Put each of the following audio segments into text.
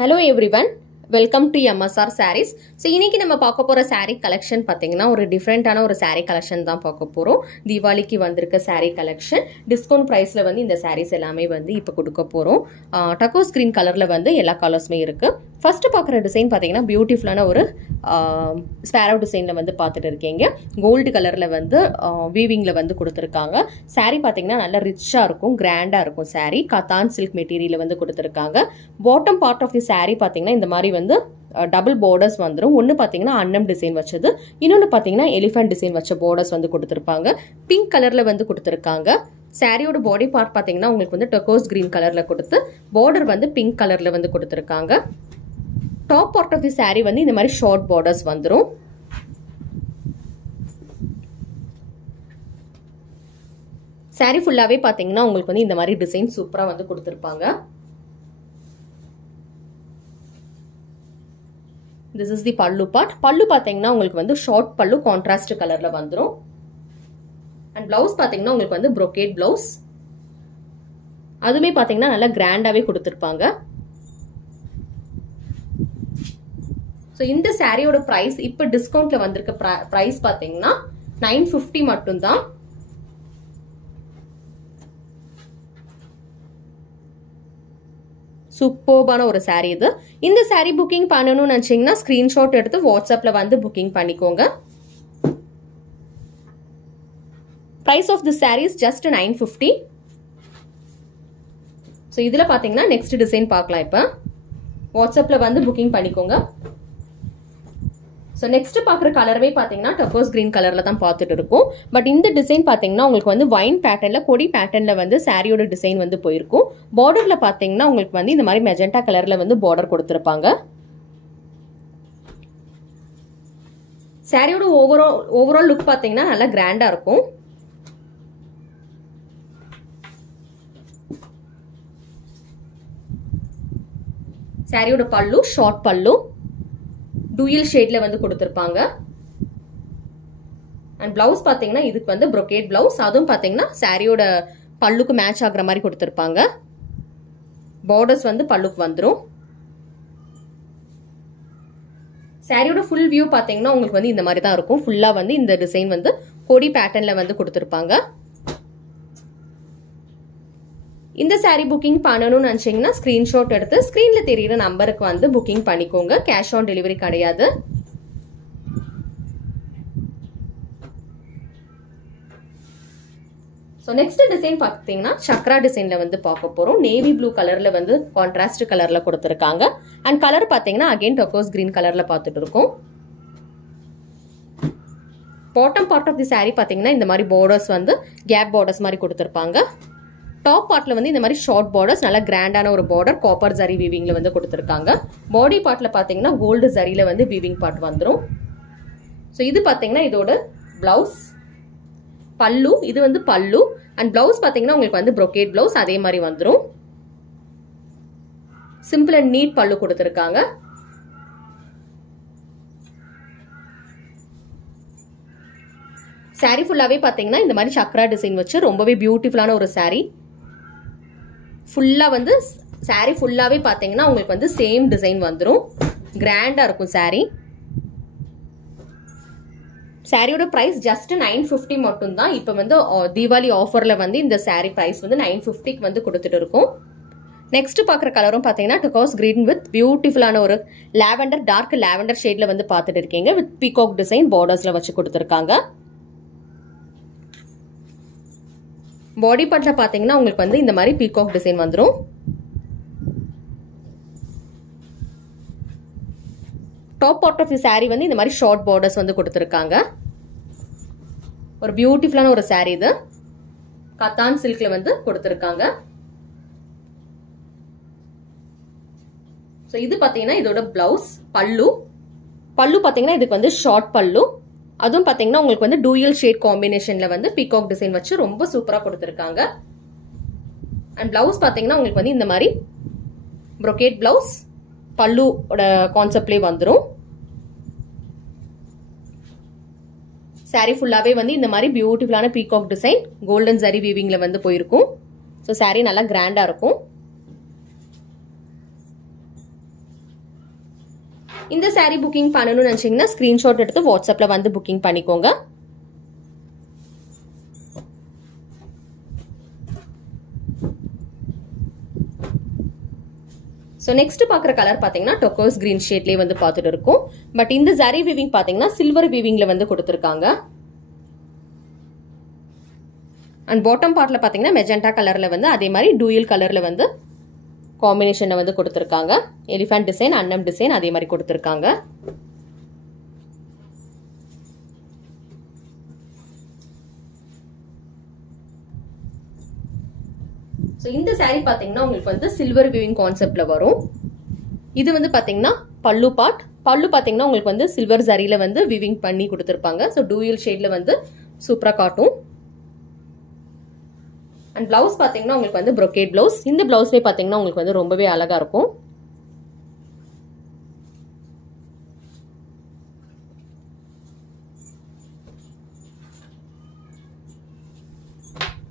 Hello everyone, welcome to MSR Sarees. So இன்னைக்கு நம்ம பார்க்க போற saree collection பாத்தீங்கன்னா ஒரு டிஃபரண்டான ஒரு saree collection தான் பார்க்க போறோம். தீபாவளிக்கு வந்திருக்க saree collection டிஸ்கவுண்ட் பிரைஸ்ல வந்து இந்த sarees எல்லாமே வந்து இப்ப கொடுக்க போறோம். டக்கோஸ் green கலர்ல வந்து எல்லா கலர்ஸ்மே இருக்கு. ஃபர்ஸ்ட் பார்க்குற டிசைன் பாத்தீங்கன்னா பியூட்டிஃபுல்லான ஒரு ஸ்பேரோ டிசைன்ல வந்து பார்த்துட்டு இருக்கீங்க. கோல்டு கலர்ல வந்து வீவிங்ல வந்து கொடுத்துருக்காங்க. saree பாத்தீங்கன்னா நல்ல ரிச்சா இருக்கும், கிராண்டா இருக்கும். saree கத்தான் சில்க் மெட்டீரியல்ல வந்து கொடுத்துருக்காங்க. Bottom part of the saree பாத்தீங்கன்னா இந்த மாதிரி வந்து டபுள் பார்டர்ஸ் வந்துடும். ஒன்று பார்த்தீங்கன்னா அன்னம் டிசைன் வச்சது, இன்னொன்று பார்த்தீங்கன்னா எலிஃபென்ட் டிசைன் வச்ச பார்டர்ஸ் வந்து கொடுத்துருப்பாங்க. பிங்க் கலர்ல வந்து கொடுத்துருக்காங்க. சாரியோட பாடி பார்ட் பார்த்தீங்கன்னா உங்களுக்கு வந்து டர்கோஸ் கிரீன் கலர்ல கொடுத்து பார்டர் வந்து பிங்க் கலர்ல வந்து கொடுத்துருக்காங்க. Top part of the saree வந்து இந்த மாதிரி ஷார்ட் பார்டர்ஸ் வந்துடும். saree ஃபுல்லாவே பார்த்தீங்கன்னா உங்களுக்கு வந்து இந்த மாதிரி டிசைன் சூப்பரா வந்து கொடுத்துருப்பாங்க. This is the pallu part. பல்லு பாத்தீங்கன்னா உங்களுக்கு வந்து ஷார்ட் பல்லு கான்ட்ராஸ்ட் கலர்ல வந்துரும். அண்ட் பிளவுஸ் பாத்தீங்கன்னா உங்களுக்கு வந்து brocade பிளவுஸ். அதுமே பாத்தீங்கன்னா நல்லா கிராண்டாவே கொடுத்திருப்பாங்க. சோ இந்த சாரியோட பிரைஸ் இப்ப டிஸ்கவுண்ட்ல வந்திருக்க பிரைஸ் பாத்தீங்கன்னா 950 மட்டும் தான். சூப்பர்பான ஒரு saree இது. இந்த saree புக்கிங் பண்ணணும்னு நினைச்சீங்கன்னா ஸ்கிரீன்ஷாட் எடுத்து வாட்ஸ்அப்ல வந்து புக்கிங் பண்ணிக்கோங்க. Price of the saree is just 950. So இதுல பாத்தீங்கன்னா நெக்ஸ்ட் டிசைன் பார்க்கலாம். இப்ப வாட்ஸ்அப்ல வந்து புக்கிங் பண்ணிக்கோங்க. ஸோ நெக்ஸ்ட் பார்க்குற கலரவே பார்த்தீங்கன்னா டர்கோஸ் கிரீன் கலர்ல தான் பார்த்துட்டு இருக்கும். பட் இந்த டிசைன் பார்த்தீங்கன்னா உங்களுக்கு வந்து வைன் பேட்டர்ன்ல கொடி பேட்டர்ன்ல வந்து சாரியோட டிசைன் வந்து போயிருக்கும். பார்டர்ல பார்த்தீங்கன்னா உங்களுக்கு வந்து இந்த மாதிரி மெஜெண்டா கலர்ல வந்து பார்டர் கொடுத்துருப்பாங்க. சாரியோட ஓவரால் லுக் பார்த்தீங்கன்னா நல்லா கிராண்டா இருக்கும். சாரியோட பல்லு ஷார்ட் பல்லு டூயல் ஷேட்ல வந்து கொடுத்திருப்பாங்க. அண்ட் பிளவுஸ் பாத்தீங்கன்னா இதுக்கு வந்து brocade பிளவுஸ், அதுவும் பாத்தீங்கன்னா சாரியோட பல்லுக்கு மேட்ச் ஆகுற மாதிரி கொடுத்திருப்பாங்க. பார்டர்ஸ் வந்து பல்லுக்கு வந்துரும். சாரியோட ஃபுல் வியூ பாத்தீங்கன்னா உங்களுக்கு வந்து இந்த மாதிரி தான் இருக்கும். ஃபுல்லா வந்து இந்த டிசைன் வந்து கொடி பேட்டர்ன்ல வந்து கொடுத்திருப்பாங்க. இந்த saree புக்கிங் பண்ணணும்னு நினைச்சீங்கன்னா ஸ்கிரீன்ஷாட் எடுத்து ஸ்கிரீன்ல தெரியுற நம்பருக்கு வந்து புக்கிங் பண்ணிக்கோங்க. கேஷ் ஆன் டெலிவரி கிடையாது. ஸோ நெக்ஸ்ட் டிசைன் பார்த்தீங்கன்னா சக்ரா டிசைன்ல வந்து பார்க்க போறோம். நேவி ப்ளூ கலர்ல வந்து கான்ட்ராஸ்ட் கலர்ல கொடுத்துருக்காங்க. அண்ட் கலர் பார்த்தீங்கன்னா அகைன் டர்கோஸ் கிரீன் கலர்ல பார்த்துட்டு இருக்கோம். Bottom part of the saree பார்த்தீங்கன்னா இந்த மாதிரி பார்டர்ஸ் வந்து கேப் பார்டர்ஸ் மாதிரி கொடுத்துருப்பாங்க. டாப் பார்ட்ல வந்து இந்த மாதிரி ஷார்ட் பார்டர்ஸ் நல்லா கிராண்டான ஒரு பார்டர் காப்பர் ஜரி வீவிங்ல வந்து கொடுத்துருக்காங்க. பாடி பார்ட்ல பாத்தீங்கன்னா கோல்டு ஜரியில வந்து வீவிங் பார்ட் வந்துடும். ஸோ இது பாத்தீங்கன்னா இதோட பிளவுஸ் பல்லு, இது வந்து பல்லு. அண்ட் பிளவுஸ் பாத்தீங்கன்னா உங்களுக்கு வந்து brocade பிளவுஸ் அதே மாதிரி வந்துடும். சிம்பிள் அண்ட் நீட் பல்லு கொடுத்துருக்காங்க. saree ஃபுல்லாவே பாத்தீங்கன்னா இந்த மாதிரி சக்ரா டிசைன் வச்சு ரொம்பவே பியூட்டிஃபுல்லான ஒரு saree. ஃபுல்லா வந்து saree ஃபுல்லாவே பாத்தீங்கன்னா உங்களுக்கு வந்து சேம் டிசைன் வந்துரும். கிராண்டா இருக்கும் saree. சாரியோட பிரைஸ் ஜஸ்ட் 950 மட்டும் தான். இப்ப வந்து தீபாவளி ஆஃபர்ல வந்து இந்த saree பிரைஸ் வந்து 950க்கு வந்து கொடுத்துட்டு இருக்கும். நெக்ஸ்ட் பாக்குற கலரும் பாத்தீங்கன்னா டர்கோஸ் கிரீன் வித் பியூட்டிஃபுல்லான ஒரு லாவெண்டர் டார்க் லாவெண்டர் ஷேட்ல வந்து பார்த்துட்டு இருக்கீங்க. வித் பீகாக் டிசைன் பார்டர்ஸ்ல வச்சு கொடுத்துருக்காங்க. பாடி பார்ட்ல பாத்தீங்கன்னா உங்களுக்கு வந்து இந்த மாதிரி பீகாக் டிசைன் வந்துரும். Top part of the saree வந்து இந்த மாதிரி ஷார்ட் பார்டர்ஸ் வந்து கொடுத்துருக்காங்க. ஒரு பியூட்டிஃபுல்லான ஒரு saree இது. கத்தான் சில்க்ல வந்து கொடுத்துருக்காங்க. சோ இது பாத்தீங்கன்னா இதோட பிளவுஸ் பல்லு பாத்தீங்கன்னா இதுக்கு வந்து ஷார்ட் பல்லு. அதுவும் பாத்தீங்கன்னா உங்களுக்கு வந்து டூயல் ஷேட் காம்பினேஷன்ல வந்து பீகாக் டிசைன் வச்சு ரொம்ப சூப்பரா கொடுத்துருக்காங்க. அண்ட் பிளவுஸ் பாத்தீங்கன்னா உங்களுக்கு வந்து இந்த மாதிரி brocade பிளவுஸ் பல்லுவோட கான்செப்ட்லயே வந்துரும். saree ஃபுல்லாவே வந்து இந்த மாதிரி பியூட்டிஃபுல்லான பீகாக் டிசைன் கோல்டன் ஜரி வீவிங்ல வந்து போயிருக்கும். ஸோ saree நல்லா கிராண்டா இருக்கும். இந்த saree புக்கிங் பண்ணணும்னு நினைச்சீங்கன்னா ஸ்கிரீன்ஷாட் எடுத்து வாட்ஸ்அப்ல வந்து புக்கிங் பண்ணிக்கோங்க. ஸோ நெக்ஸ்ட் பார்க்குற கலர் பார்த்தீங்கன்னா டொக்கோஸ் கிரீன் ஷேட்லேயே வந்து பார்த்துட்டு இருக்கும். பட் இந்த ஜரி வீவிங் பார்த்தீங்கன்னா சில்வர் வீவிங்ல வந்து கொடுத்துருக்காங்க. அண்ட் பாட்டம் பார்ட்ல பார்த்தீங்கன்னா மெஜெண்டா கலர்ல வந்து அதே மாதிரி டூயல் கலர்ல வந்து காம்பினேஷனை வந்து கொடுத்துருக்காங்க. எலிஃபண்ட் டிசைன், அன்னம் டிசைன் அதே மாதிரி கொடுத்துருக்காங்க. ஸோ இந்த saree பார்த்தீங்கன்னா உங்களுக்கு வந்து சில்வர் வீவிங் கான்செப்ட்ல வரும். இது வந்து பார்த்தீங்கன்னா பல்லு பார்ட். பல்லு பார்த்தீங்கன்னா உங்களுக்கு வந்து சில்வர் ஜரியில வந்து வீவிங் பண்ணி கொடுத்துருப்பாங்க. ஸோ டூயல் ஷேட்ல வந்து சூப்பரா காட்டும். அண்ட் பிளவுஸ் பார்த்தீங்கன்னா உங்களுக்கு வந்து brocade பிளவுஸ். இந்த பிளவுஸ்லேயே பார்த்தீங்கன்னா உங்களுக்கு வந்து ரொம்பவே அழகா இருக்கும்.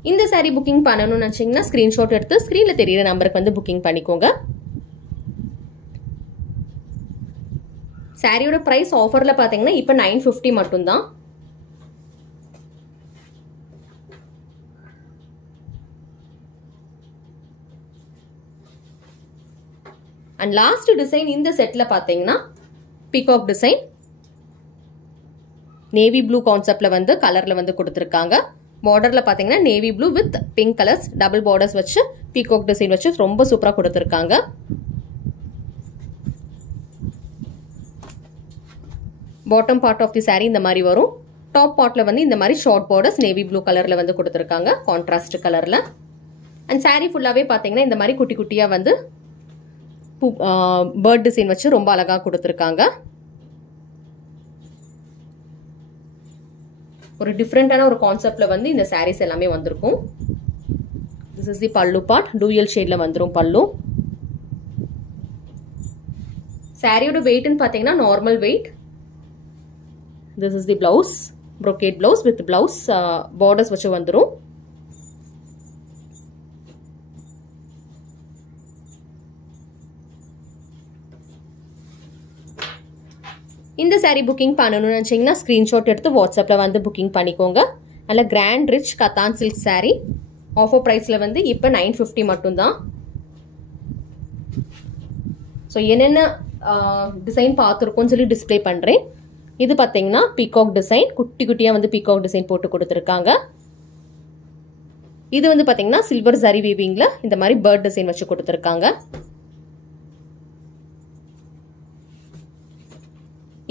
இந்த saree புக்கிங் பண்ணணும்னு நினைச்சீங்கன்னா ஸ்கிரீன்ஷாட் எடுத்து ஸ்கிரீன்ல தெரியுற நம்பருக்கு வந்து புக்கிங் பண்ணிக்கோங்க. சாரியோட பிரைஸ் ஆஃபர்ல பாத்தீங்கன்னா இப்போ 950 மட்டும் தான். அண்ட் லாஸ்ட் டிசைன் இந்த செட்ல பாத்தீங்கன்னா பீகாக் டிசைன் நேவி ப்ளூ கான்செப்ட்ல வந்து கலர்ல வந்து கொடுத்துருக்காங்க. பார்டர்ல பாத்தீங்கன்னா navy blue with pink colours double borders வச்சு பீகாக் டிசைன் வச்சு ரொம்ப சூப்பரா கொடுத்துருக்காங்க. Bottom part of the saree இந்த மாதிரி வரும். டாப் பார்ட்ல வந்து இந்த மாதிரி ஷார்ட் பார்டர்ஸ் நேவி ப்ளூ கலர்ல வந்து கொடுத்துருக்காங்க கான்ட்ராஸ்ட் கலர்ல. அண்ட் saree ஃபுல்லாவே பாத்தீங்கன்னா இந்த மாதிரி குட்டி குட்டியா வந்து பேர்ட் டிசைன் வச்சு ரொம்ப அழகா கொடுத்துருக்காங்க. ஒரு டிஃப்ரெண்டான ஒரு கான்செப்ட்ல வந்து இந்த sarees எல்லாமே வந்திருக்கும். திஸ் இஸ் தி பல்லு பார்ட். டூயல் ஷேட்ல வந்துரும் பல்லு. சாரியோட வெயிட்னு பாத்தீங்கன்னா normal wait. This is the blouse. brocade blouse with blouse borders வச்சு வந்துரும். இந்த saree புக்கிங் பண்ணணும்னு நினைச்சீங்கன்னா ஸ்கிரீன்ஷாட் எடுத்து வாட்ஸ்அப்ல வந்து புக்கிங் பண்ணிக்கோங்க. நல்ல grand rich cotton silk saree offer பிரைஸ்ல வந்து இப்போ 950 மட்டும் தான். ஸோ என்னென்ன டிசைன் பார்த்துருக்கோன்னு சொல்லி டிஸ்பிளே பண்றேன். இது பார்த்தீங்கன்னா பீகாக் டிசைன், குட்டி குட்டியா வந்து பீகாக் டிசைன் போட்டு கொடுத்துருக்காங்க. இது வந்து பார்த்தீங்கன்னா சில்வர் ஜரி வீவிங்ல இந்த மாதிரி பேர்ட் டிசைன் வச்சு கொடுத்துருக்காங்க.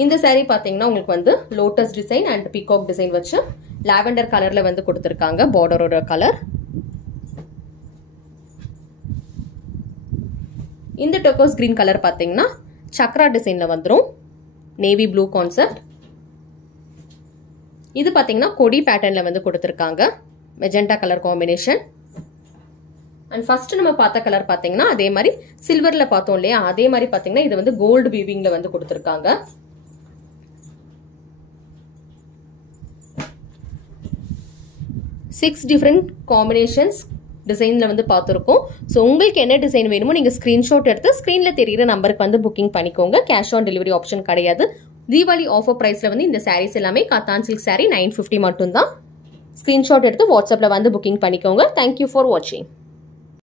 இந்த saree பாத்தீங்கன்னா உங்களுக்கு வந்து lotus design and peacock design வச்சு லாவெண்டர் கலர்ல வந்து கொடுத்துருக்காங்க. பார்டரோட கலர். இந்த டொக்கோஸ் கிரீன் கலர் பாத்தீங்கன்னா சக்ரா டிசைன்ல வந்துரும். Navy blue concept. இது பாத்தீங்கன்னா கொடி பேட்டர்ன்ல வந்து கொடுத்துருக்காங்க. Magenta colour combination. And first நம்ம பார்த்த கலர் பாத்தீங்கன்னா அதே மாதிரி சில்வர்ல பார்த்தோம் இல்லையா, அதே மாதிரி பாத்தீங்கன்னா இது வந்து கோல்டு வீவிங்ல வந்து கொடுத்துருக்காங்க. சிக்ஸ் டிஃப்ரெண்ட் காம்பினேஷன்ஸ் டிசைன்ல வந்து பார்த்துருக்கோம். ஸோ உங்களுக்கு என்ன டிசைன் வேணுமோ நீங்க ஸ்கிரீன்ஷாட் எடுத்து ஸ்கிரீன்ல தெரியுற நம்பருக்கு வந்து புக்கிங் பண்ணிக்கோங்க. கேஷ் ஆன் டெலிவரி ஆப்ஷன் கிடையாது. தீபாவளி ஆஃபர் பிரைஸ்ல வந்து இந்த சாரீஸ் எல்லாமே கத்தான் சில்க் saree 950 மட்டும் தான். ஸ்கிரீன்ஷாட் எடுத்து வாட்ஸ்அப்ல வந்து புக்கிங் பண்ணிக்கோங்க. தேங்க்யூ ஃபார் வாட்சிங்.